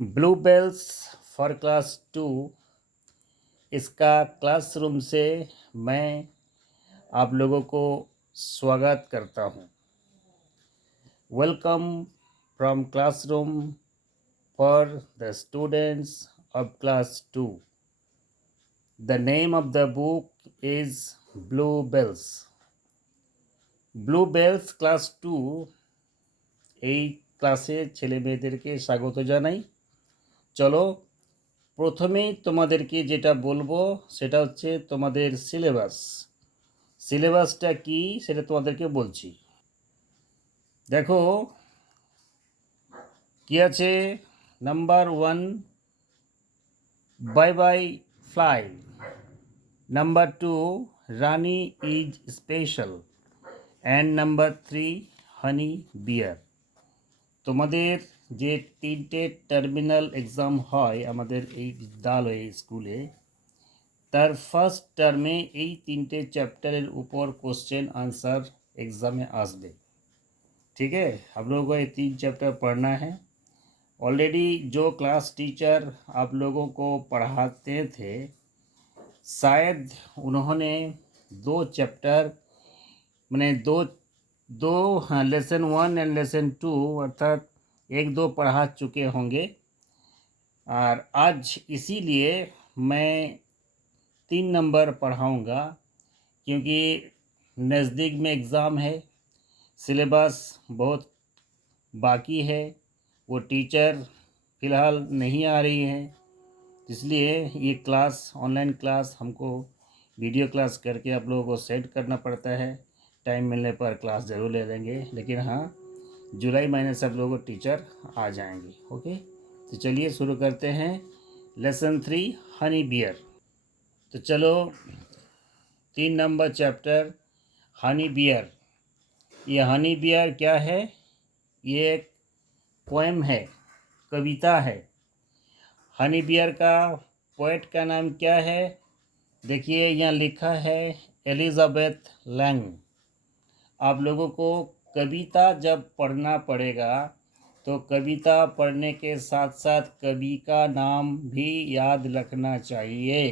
Blue bells for class 2 इसका classroom से मैं आप लोगों को स्वागत करता हूँ। Welcome from classroom for the students of class 2। The name of the book is Blue Bells. Blue Bells class 2 এই ক্লাসে ছেলে মেয়েদেরকে স্বাগত জানাই। চলো প্রথমেই তোমাদেরকে যেটা বলবো সেটা হচ্ছে তোমাদের সিলেবাসটা কি সেটা তোমাদেরকে বলছি। দেখো কি আছে, number 1 bye bye fly, number 2 Rani is special and number 3 হানি বিয়ার। তোমাদের যে 3টে টার্মিনাল এক্সাম হয় আমাদের এই বিদ্যালয়ে স্কুলে, তার ফার্স্ট টাर्म এই 3টে চ্যাপ্টারের উপর क्वेश्चन आंसर एग्ज़ाम में आसबे। ठीक है, आप लोगों को ये 3 चैप्टर पढ़ना है। ऑलरेडी जो क्लास टीचर आप लोगों को पढ़ाते थे शायद उन्होंने 2 चैप्टर मैंने दो हाँ लेसन 1 एंड लेसन 2 अर्थात 1-2 पढ़ा चुके होंगे। और आज इसीलिए मैं 3 नंबर पढ़ाऊँगा क्योंकि नज़दीक में एग्ज़ाम है, सिलेबस बहुत बाकी है, वो टीचर फ़िलहाल नहीं आ रही है, इसलिए ये क्लास ऑनलाइन क्लास हमको वीडियो क्लास करके आप लोगों को सेट करना पड़ता है। टाइम मिलने पर क्लास ज़रूर ले लेंगे, लेकिन हाँ जुलाई महीने से आप लोगों को टीचर आ जाएंगे। ओके, तो चलिए शुरू करते हैं लेसन 3 हनी बियर। तो चलो 3 नंबर चैप्टर हनी बियर। ये हनी बियर क्या है? ये एक पोएम है, कविता है। हनी बियर का पोएट का नाम क्या है? देखिए यहाँ लिखा है एलिज़ाबेथ लैंग। आप लोगों को कविता जब पढ़ना पड़ेगा तो कविता पढ़ने के साथ साथ कवि का नाम भी याद रखना चाहिए,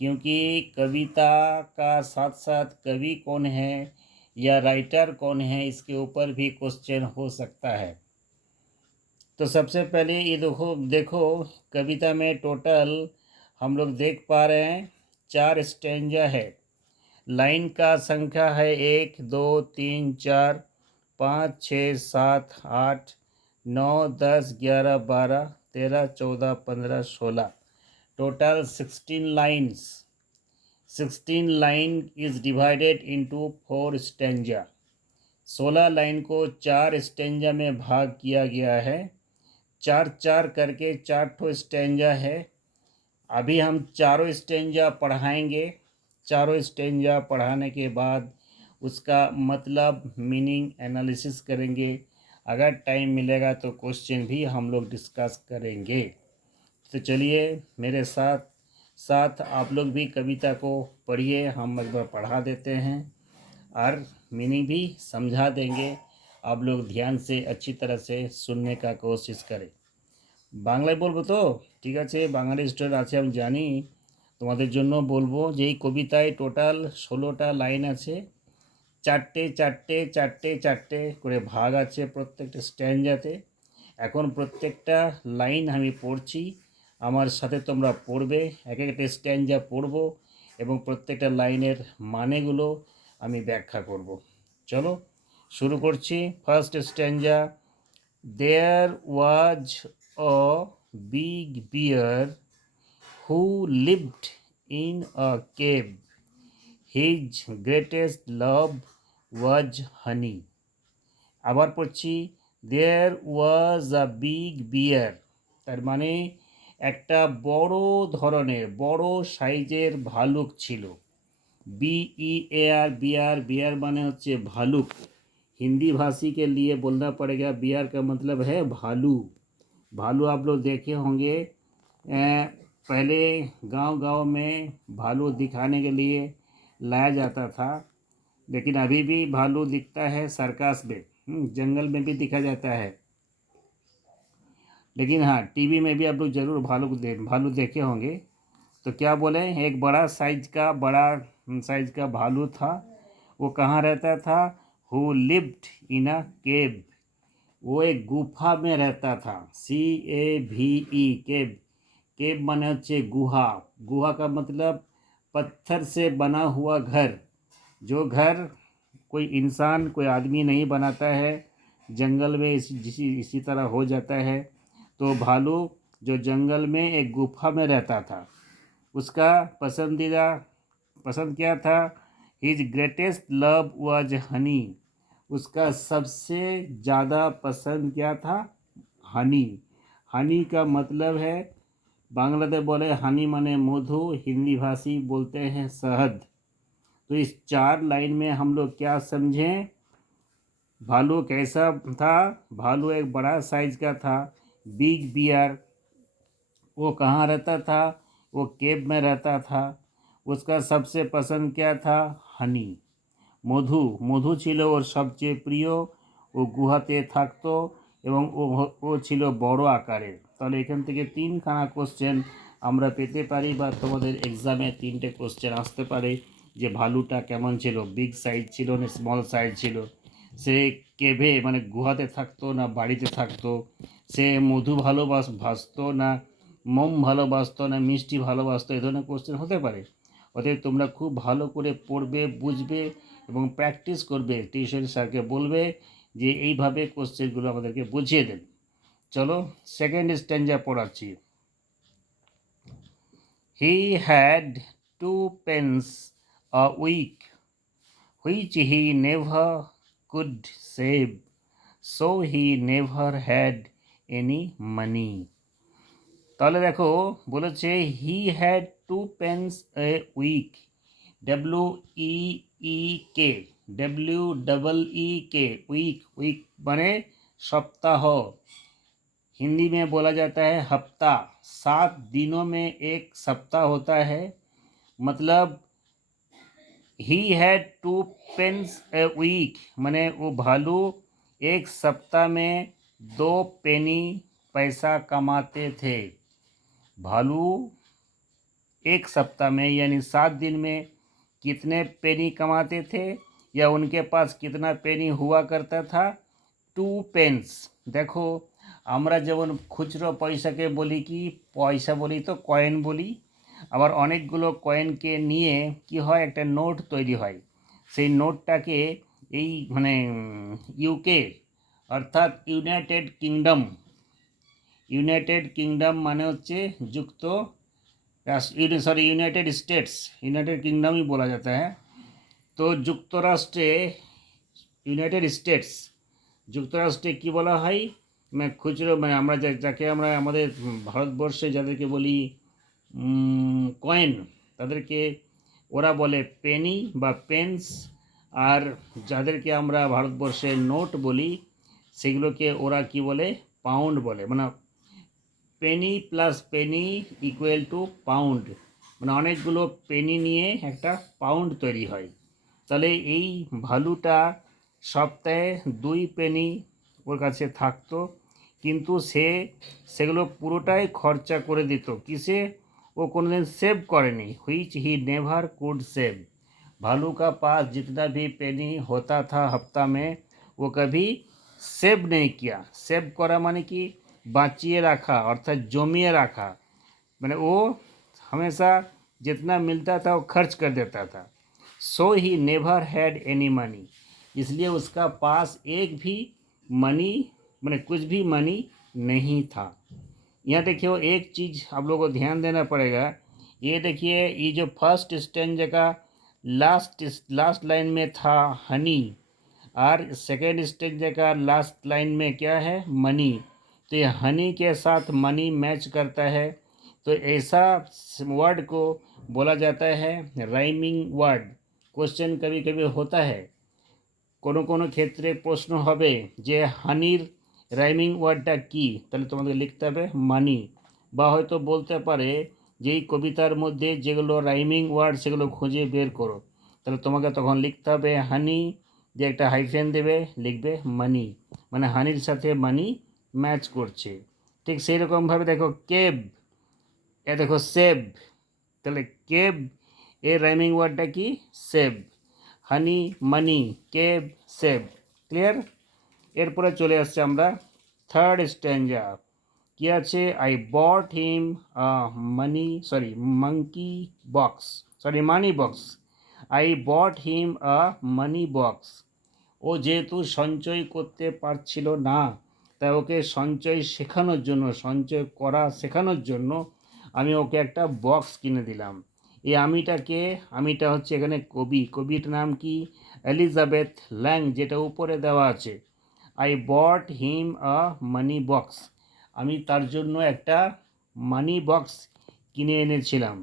क्योंकि कविता का साथ साथ कवि कौन है या राइटर कौन है इसके ऊपर भी क्वेश्चन हो सकता है। तो सबसे पहले ये देखो कविता में टोटल हम लोग देख पा रहे हैं 4 स्टैंजा है। लाइन का संख्या है 1 2 3 4 5 6 7 8 9 10 11 12 13 14 15 16, total 16 lines. 16 line is divided into 4 stanza. 16 line को 4 स्टैंजा में भाग किया गया है। 4-4 करके 4 ठो स्टैंजा है। अभी हम चारों स्टैंजा पढ़ाएंगे। चारों स्टैंजा पढ़ाने के बाद उसका मतलब मीनिंग एनालिसिस करेंगे। अगर टाइम मिलेगा तो क्वेश्चन भी हम लोग डिस्कस करेंगे। तो चलिए मेरे साथ साथ आप लोग भी कविता को पढ़िए, हम एक बार पढ़ा देते हैं और मीनिंग भी समझा देंगे। आप लोग ध्यान से अच्छी तरह से सुनने का कोशिश करें। বাংলায় বলবো তো? ঠিক আছে, বাঙালি স্টুডেন্ট আছে আমি জানি, তোমাদের জন্য বলবো যে এই কবিতায় টোটাল 16টা লাইন আছে। 4টে 4টে 4টে 4টে করে ভাগ আছে প্রত্যেকটা স্ট্যান্জাতে। এখন প্রত্যেকটা লাইন আমি পড়ছি, আমার সাথে তোমরা পড়বে, এক একটা স্ট্যান্জা পড়ব এবং প্রত্যেকটা লাইনের মানেগুলো আমি ব্যাখ্যা করব। চলো শুরু করছি। First stanza. There was a big bear who lived in a cave. His greatest love was honey. আবার পড়ছি, there was a big bear, তার মানে একটা বড় ধরনের বড় সাইজের ভালুক ছিল। BEAR बियर माने होच्छे भालुक। हिंदी भाषी के लिए बोलना पड़ेगा बियर का मतलब है भालू। भालू आप लोग देखे होंगे, पहले गांव-गांव में भालू दिखाने के लिए लाया जाता था, लेकिन अभी भी भालू दिखता है सर्कस में, जंगल में भी दिखा जाता है। लेकिन हाँ, टीवी में भी आप लोग जरूर भालू देखे होंगे। तो क्या बोले, एक बड़ा साइज का भालू था। वो कहाँ रहता था? हु लिव्ड इन अ केव। वो एक गुफा में रहता था। CAVE, केव। केव माने होच्छे गुहा। गुहा का मतलब पत्थर से बना हुआ घर। जो घर कोई इंसान, कोई आदमी नहीं बनाता है, जंगल में इसी तरह हो जाता है। तो भालू जो जंगल में एक गुफा में रहता था, उसका पसंद क्या था? His greatest love was Honey. उसका सबसे ज़्यादा पसंद क्या था? हनी। हनी का मतलब है, बांग्लादेश बोले हनी माने मधु, हिंदी भाषी बोलते हैं शहद। तो इस 4 लाइन में हम लोग क्या समझें? भालू कैसा था? भालू एक बड़ा साइज का था, बिग बियर। वो कहाँ रहता था? वो केव में रहता था। उसका सबसे पसंद क्या था? हनी, মধু। মধু ছিল ওর সবচেয়ে প্রিয়। ও গুহাতে থাকতো এবং ও ছিল বড় আকারের। তাহলে এখান থেকে 3খানা কোশ্চেন আমরা পেতে পারি, বা তোমাদের এক্সামে 3টে কোশ্চেন আসতে পারে যে ভালুটা কেমন ছিল, বিগ সাইজ ছিল না স্মল সাইজ ছিল, সে কেভে মানে গুহাতে থাকতো না বাড়িতে থাকতো, সে মধু ভালোবাসতো না মোম ভালোবাসতো না মিষ্টি ভালোবাসতো, এ ধরনের কোশ্চেন হতে পারে। অতএব তোমরা খুব ভালো করে পড়বে, বুঝবে এবং প্র্যাকটিস করবে। টিউশন স্যারকে বলবে যে এইভাবে কোশ্চেনগুলো আমাদেরকে বুঝিয়ে দেন। চলো সেকেন্ড স্ট্যান্জা পড়াচ্ছি। হি had 2 pence a week which he never could save, so he never had any money. তাহলে দেখো বলেছে he had 2 pence a week, WEEK, WEEK, week. Week माने सप्ताह। हिंदी में बोला जाता है हफ्ता। 7 दिनों में एक सप्ताह होता है। मतलब he had 2 pence a week माने वो भालू एक सप्ताह में 2 पेनी पैसा कमाते थे। भालू एक सप्ताह में यानी 7 दिन में कितने पेनी कमाते थे, या उनके पास कितना पेनी हुआ करता था? 2 पेंस। देखो আমরা যেমন খুচরো পয়সাকে বলি কি পয়সা বলি, তো কয়েন বলি। আবার অনেকগুলো কয়েনকে নিয়ে কি হয়, একটা নোট তৈরি হয়। সেই নোটটাকে এই মানে ইউকে অর্থাৎ ইউনাইটেড কিংডম মানে হচ্ছে यूनाइटेड स्टेट्स, यूनाइटेड किंगडम ही बोला जाता है। तो যুক্তরাষ্ট্রে কি বলা হয়? খুচরো আমরা যাকে আমরা আমাদের ভারতবর্ষে যাদেরকে বলি কয়েন, তাদেরকে ওরা বলে পেনি বা পেন্স। আর যাদেরকে আমরা ভারতবর্ষে নোট বলি, সেগুলোকে ওরা কি বলে? পাউন্ড বলে। মানে Penney plus Penney equal to pound. মানে অনেকগুলো পেনি নিয়ে একটা পাউন্ড তৈরি হয়। তাহলে এই ভালুটা সপ্তাহে 2 পেনি ওর কাছে থাকতো, কিন্তু সেগুলো পুরোটাই খরচা করে দিত। কিসে? वो कोनोदिन सेव करेनी, which he never could save। भालू का पास जितना भी पेनी होता था हफ्ता में, वो कभी सेव नहीं किया। सेव करा माने कि বাঁচিয়ে রাখা অর্থাৎ জমিয়ে রাখা। मैंने वो हमेशा जितना मिलता था वो खर्च कर देता था। So he never had any money, इसलिए उसका पास एक भी मनी मैंने कुछ भी मनी नहीं था। यहाँ देखिए एक चीज़ आप लोगों को ध्यान देना पड़ेगा। ये देखिए, ये जो फर्स्ट स्टेंजा का लास्ट लाइन में था हनी, और सेकेंड स्टेंजा का लास्ट लाइन में क्या है? मनी। तो ये हनी के साथ मनी मैच करता है। तो ऐसा वर्ड को बोला जाता है राइमिंग वर्ड। क्वेश्चन कभी कभी होता है, কোনো কোনো ক্ষেত্রে প্রশ্ন হবে যে হানির রাইমিং ওয়ার্ডটা কী, তাহলে তোমাদের লিখতে হবে মানি। বা হয়তো বলতে পারে যে এই কবিতার মধ্যে যেগুলো রাইমিং ওয়ার্ড সেগুলো খুঁজে বের করো। তাহলে তোমাকে তখন লিখতে হবে হানি, যে একটা হাইফেন দেবে, লিখবে মানি। মানে হানির সাথে মানি ম্যাচ করছে। ঠিক সেই রকমভাবে দেখো কেব, এ দেখো সেভ, তাহলে কেব এর রাইমিং ওয়ার্ডটা কি? সেভ। হানি, মানি, কেব, সেভ। ক্লিয়ার? এরপরে চলে আসছে আমরা থার্ড স্ট্যান্জা। কি আছে? I bought him monkey box, money box. I bought him a money box. ও যেহেতু সঞ্চয় করতে পারছিল না, তাই ওকে সঞ্চয় শেখানোর জন্য, সঞ্চয় করা শেখানোর জন্য আমি ওকে একটা বক্স কিনে দিলাম। এই আমিটাকে, আমিটা হচ্ছে এখানে কবি, কবির নাম কি? এলিজাবেথ ল্যাং, যেটা উপরে দেওয়া আছে। I bought him a money box, আমি তার জন্য একটা মানি বক্স কিনে এনেছিলাম।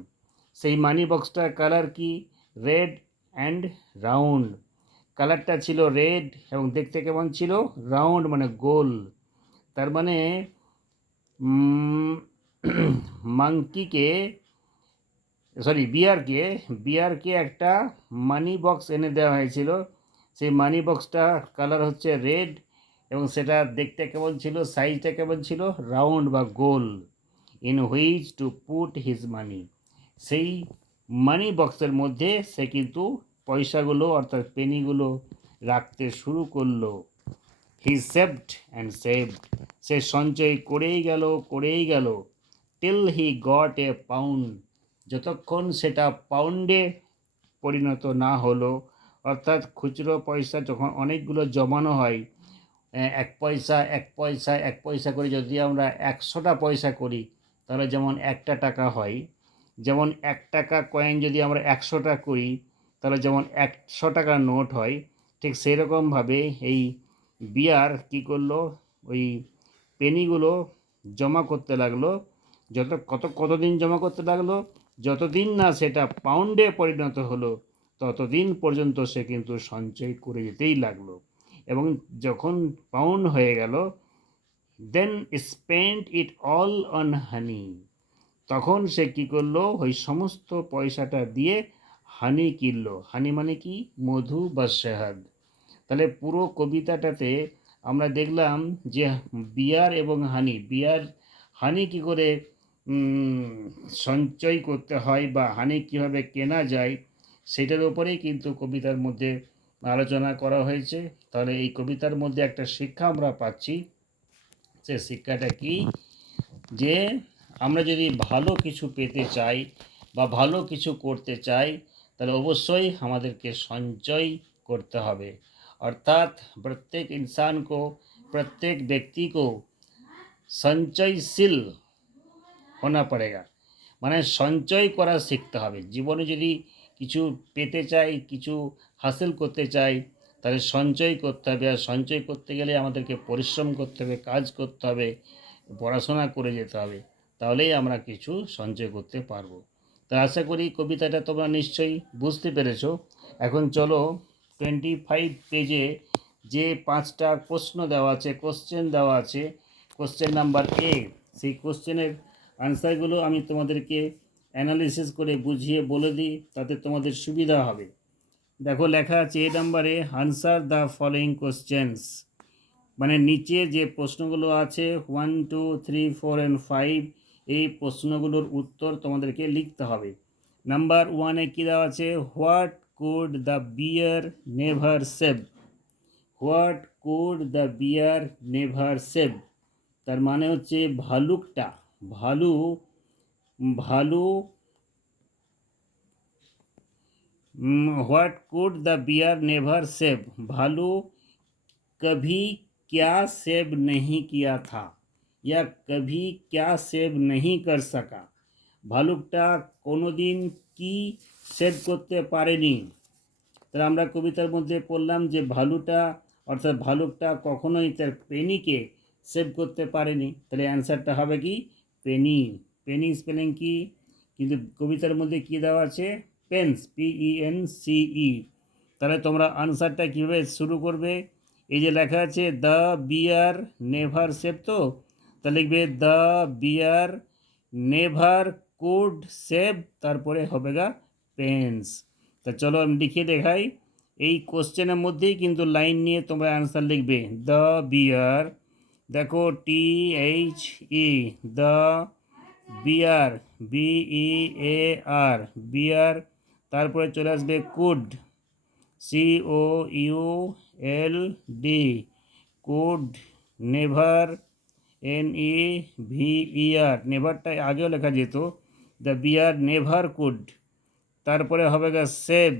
সেই মানি বক্সটার কালার কি? Red and round. কালারটা ছিল রেড এবং দেখতে কেমন ছিল? রাউন্ড, মানে গোল। তার মানে মাঙ্কিকে, বিয়ারকে একটা মানি বক্স এনে দেওয়া হয়েছিল। সেই মানি বক্সটা কালার হচ্ছে রেড এবং সেটা দেখতে কেমন ছিল? সাইজটা কেমন ছিল? রাউন্ড বা গোল। In which to put his money, সেই মানি বক্সের মধ্যে সে কিন্তু পয়সাগুলো অর্থাৎ পেনিগুলো রাখতে শুরু করলো। হি সেভড অ্যান্ড সেভড, সে সঞ্চয় করেই গেল till he got a pound, যতক্ষণ সেটা পাউন্ডে পরিণত না হলো। অর্থাৎ খুচরো পয়সা যখন অনেকগুলো জমানো হয়, 1 পয়সা 1 পয়সা 1 পয়সা করে যদি আমরা 100টা পয়সা করি, তাহলে যেমন 1 টাকা হয়। যেমন 1 টাকা কয়েন যদি আমরা 100টা করি, তাহলে যেমন 100 টাকার নোট হয়। ঠিক সেই রকমভাবে এই বিয়ার কী করলো? ওই পেনিগুলো জমা করতে লাগলো। কতদিন জমা করতে লাগলো? যতদিন না সেটা পাউন্ডে পরিণত হলো, ততদিন পর্যন্ত সে কিন্তু সঞ্চয় করে যেতেই লাগলো। এবং যখন পাউন্ড হয়ে গেল, দেন স্পেন্ড ইট অল অন হানি, তখন সে কী করলো? ওই সমস্ত পয়সাটা দিয়ে হানি কিনলো। হানি মানে কি? মধু বা শেহাদ। তাহলে পুরো কবিতাটাতে আমরা দেখলাম যে বিয়ার এবং হানি কি করে সঞ্চয় করতে হয় বা হানি কিভাবে কেনা যায়, সেটার উপরেই কিন্তু কবিতার মধ্যে আলোচনা করা হয়েছে। তাহলে এই কবিতার মধ্যে একটা শিক্ষা আমরা পাচ্ছি। সে শিক্ষাটা কি? যে আমরা যদি ভালো কিছু পেতে চাই বা ভালো কিছু করতে চাই, তাহলে অবশ্যই আমাদেরকে সঞ্চয় করতে হবে। अर्थात प्रत्येक इंसान को, प्रत्येक व्यक्ति को সঞ্চয়শীল होना पड़ेगा, মানে সঞ্চয় করা শিখতে হবে। জীবনে যদি কিছু পেতে চাই, কিছু হাসিল করতে চাই, তাহলে সঞ্চয় করতে হবে। আর সঞ্চয় করতে গেলে আমাদেরকে পরিশ্রম করতে হবে, কাজ করতে হবে, পড়াশোনা করে যেতে হবে, তাহলেই আমরা কিছু সঞ্চয় করতে পারবো। তো আশা করি কবিতাটা তোমরা নিশ্চয়ই বুঝতে পেরেছো। এখন চলো 25 পেজে যে 5টা প্রশ্ন দেওয়া আছে, কোশ্চেন দেওয়া আছে, কোশ্চেন নাম্বার এ, সেই কোশ্চেনের আনসারগুলো আমি তোমাদেরকে অ্যানালিসিস করে বুঝিয়ে বলে দিই, তাতে তোমাদের সুবিধা হবে। দেখো লেখা আছে এ নাম্বারে, আনসার দ্য ফলোয়িং কোশ্চেন্স, মানে নিচে যে প্রশ্নগুলো আছে 1, 2, 3, 4 and 5, এই প্রশ্নগুলোর উত্তর তোমাদেরকে লিখতে হবে। নাম্বার 1-এ কী দেওয়া আছে? What could the bear never save, what could the bear never save, তার মানে হচ্ছে ভালুকটা, ভালু ভালু what could the bear never save, भालू कभी क्या सेव नहीं किया था, या कभी क्या सेव नहीं कर सका, ভালুকটা কোনোদিন কি সেভ করতে পারেনি। তাহলে আমরা কবিতার মধ্যে পড়লাম যে ভালুকটা কখনোই তার পেনিকে সেভ করতে পারেনি। তাহলে অ্যান্সারটা হবে কি? পেনি। পেনি স্পেলিং কি? কিন্তু কবিতার মধ্যে কি দেওয়া আছে? Pence, PENCE। তাহলে তোমরা আনসারটা কীভাবে শুরু করবে? এই যে লেখা আছে দ্য বিয়ার নেভার সেভ, তো তা লিখবে the bear never could save, তারপরে হবে গা পেন্স। তা চলো আমি লিখে দেখাই। এই কোশ্চেনের মধ্যেই কিন্তু লাইন নিয়ে তোমরা অ্যান্সার লিখবে। দ্য বিয়ার देखो THE द বিয়ার BEAR বিয়ার, তারপরে চলে আসবে could COULD could, never NEVER নেভারটা আগেও লেখা যেত, দ্য বিয়ার নেভার কুড। তারপরে হবে গা সেভ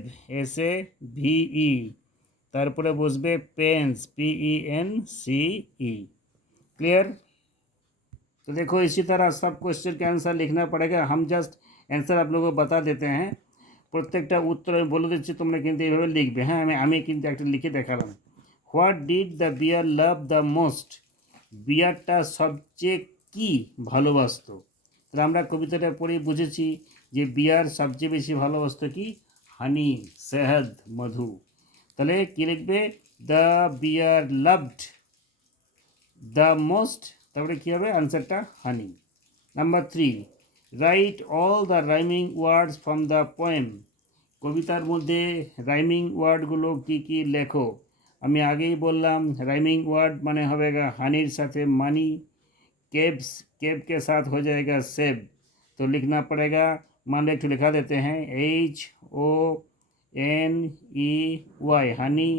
SAVE, তারপরে বসবে पेंस PENCE। क्लियर? तो देखो इसी तरह सब क्वेश्चन के आंसर लिखना पड़ेगा। हम जस्ट आंसर आप लोगों को बता देते हैं, প্রত্যেকটা উত্তর আমি বলে দিচ্ছি, তোমরা কিন্তু এইভাবে লিখবে। হ্যাঁ, আমি কিন্তু একটা লিখে দেখালাম। What did the bear love the most, বিয়ারটা সবচেয়ে কি ভালোবাসতো। তাহলে আমরা কবিতাটা পড়ে বুঝেছি যে বিয়ার সবচেয়ে বেশি ভালোবাসতো কি, হানি, শহদ, মধু। তাহলে কী লিখবে, the bear loved the most, তারপরে কী হবে আনসারটা honey. Number 3, write all the rhyming words from the poem, কবিতার মধ্যে রাইমিং ওয়ার্ডগুলো কি কি লেখো। আমি আগেই বললাম राइमिंग वर्ड माने होगा हानिर साथे मनी, केब्स केब के साथ हो जाएगा सेब, तो लिखना पड़ेगा। मान लो एक लिखा देते हैं HONEY हनी,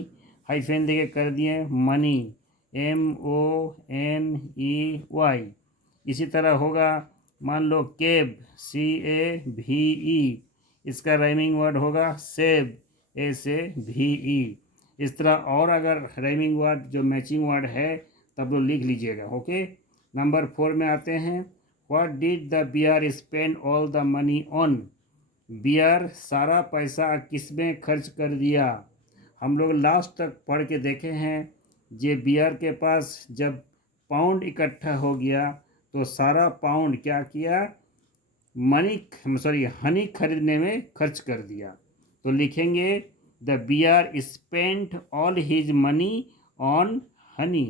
हाइफेन देके कर दिए मनी MONEY। इसी तरह होगा मान लो केब CAVE, इसका राइमिंग वर्ड होगा सेब SAVE। इस तरह और अगर राइमिंग वर्ड जो मैचिंग वर्ड है तब लोग लिख लीजिएगा। ओके, नंबर 4 में आते हैं। What did the bear spend all the money on, bear सारा पैसा किस में खर्च कर दिया। हम लोग लास्ट तक पढ़ के देखे हैं, जे बियर के पास जब पाउंड इकट्ठा हो गया तो सारा पाउंड क्या किया, हनी खरीदने में खर्च कर दिया। तो लिखेंगे the bear spent all his money on honey.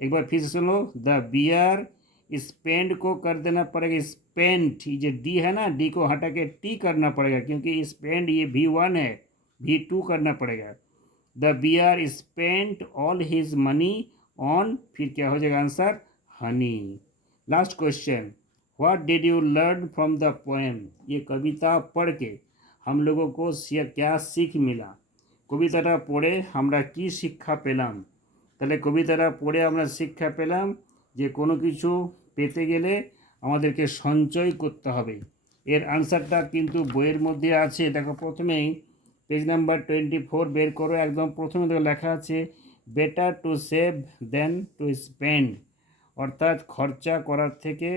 एक बार फिर से सुनो, द बियर स्पेंड को कर देना पड़ेगा स्पेंट, ये डी है ना, डी को हटा के टी करना पड़ेगा क्योंकि स्पेंड ये V1 है, V2 करना पड़ेगा। The bear spent all his money on, फिर क्या हो जाएगा answer honey. Last question, what did you learn from the poem, ये कविता पढ़ के हम लोगों को क्या सीख मिला। कविताटा पढ़े আমরা কি শিক্ষা পেলাম। তাহলে কবিতাটা পড়ে আমরা শিক্ষা পেলাম যে কোনো কিছু পেতে গেলে আমাদেরকে সঞ্চয় করতে হবে। এর আনসারটা কিন্তু বইয়ের মধ্যে আছে। দেখো প্রথমেই পেজ নাম্বার 24 বের করো, একদম প্রথমে দেখো লেখা আছে better to save than to spend, অর্থাৎ খরচা করার থেকে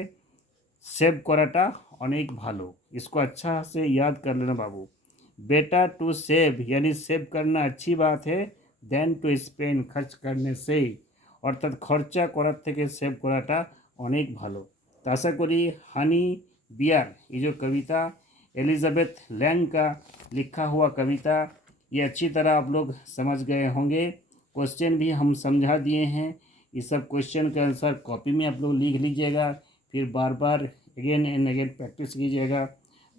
सेव कराटा अनेक भालो। इसको अच्छा से याद कर लेना बाबू। बेटर टू सेव यानी सेव करना अच्छी बात है, देन टू स्पेंड खर्च करने से, अर्थात खर्चा करार थेके सेव कराटा अनेक भालो। तो आशा करी हानी बियर ये जो कविता एलिजाबेथ लैंग का लिखा हुआ कविता, ये अच्छी तरह आप लोग समझ गए होंगे। क्वेश्चन भी हम समझा दिए हैं। ये सब क्वेश्चन के आंसर कॉपी में आप लोग लिख लीजिएगा, फिर बार बार अगेन एंड अगेन प्रैक्टिस कीजिएगा,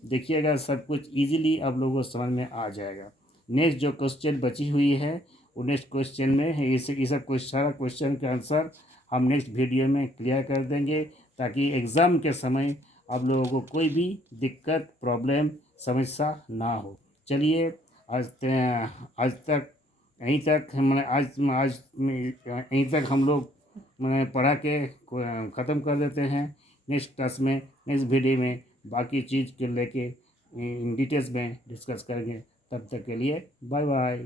देखिएगा सब कुछ इजीली आप लोगों को समझ में आ जाएगा। नेक्स्ट जो क्वेश्चन बची हुई है वो नेक्स्ट क्वेश्चन में है, ये सब सारा क्वेश्चन का आंसर हम नेक्स्ट वीडियो में क्लियर कर देंगे, ताकि एग्ज़ाम के समय आप लोगों को कोई भी दिक्कत प्रॉब्लम समस्या ना हो। चलिए आज तक यहीं तक मैंने आज यहीं तक हम लोग मैंने पढ़ा के ख़त्म कर देते हैं। नेक्स्ट क्लास में नेक्स्ट वीडियो में बाकी चीज़ के लेके डिटेल्स में डिस्कस करेंगे। तब तक के लिए बाय बाय।